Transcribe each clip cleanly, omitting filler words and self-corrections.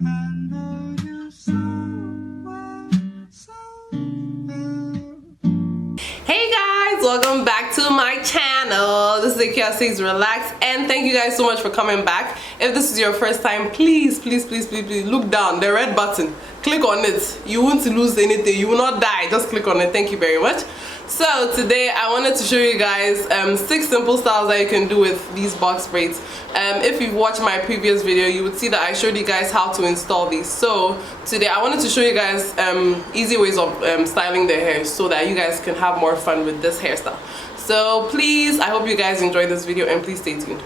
Hey guys, welcome back to my channel. This is Akio6 Relax, and thank you guys so much for coming back. If this is your first time, please look down, the red button, click on it. You won't lose anything, you will not die, just click on it. Thank you very much. So today I wanted to show you guys 6 simple styles that you can do with these box braids. If you've watched my previous video, you would see that I showed you guys how to install these. So today I wanted to show you guys easy ways of styling their hair so that you guys can have more fun with this hairstyle. So please, I hope you guys enjoyed this video, and please stay tuned.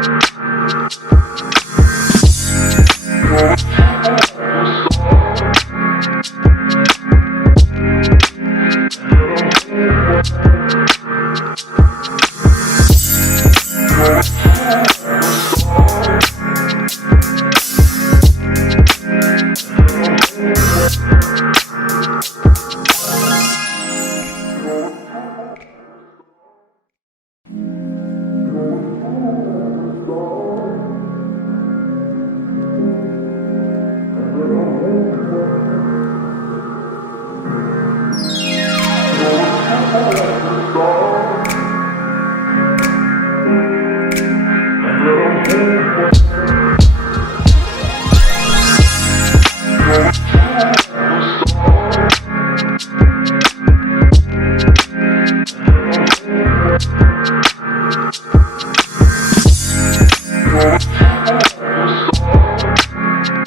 Let 'em hold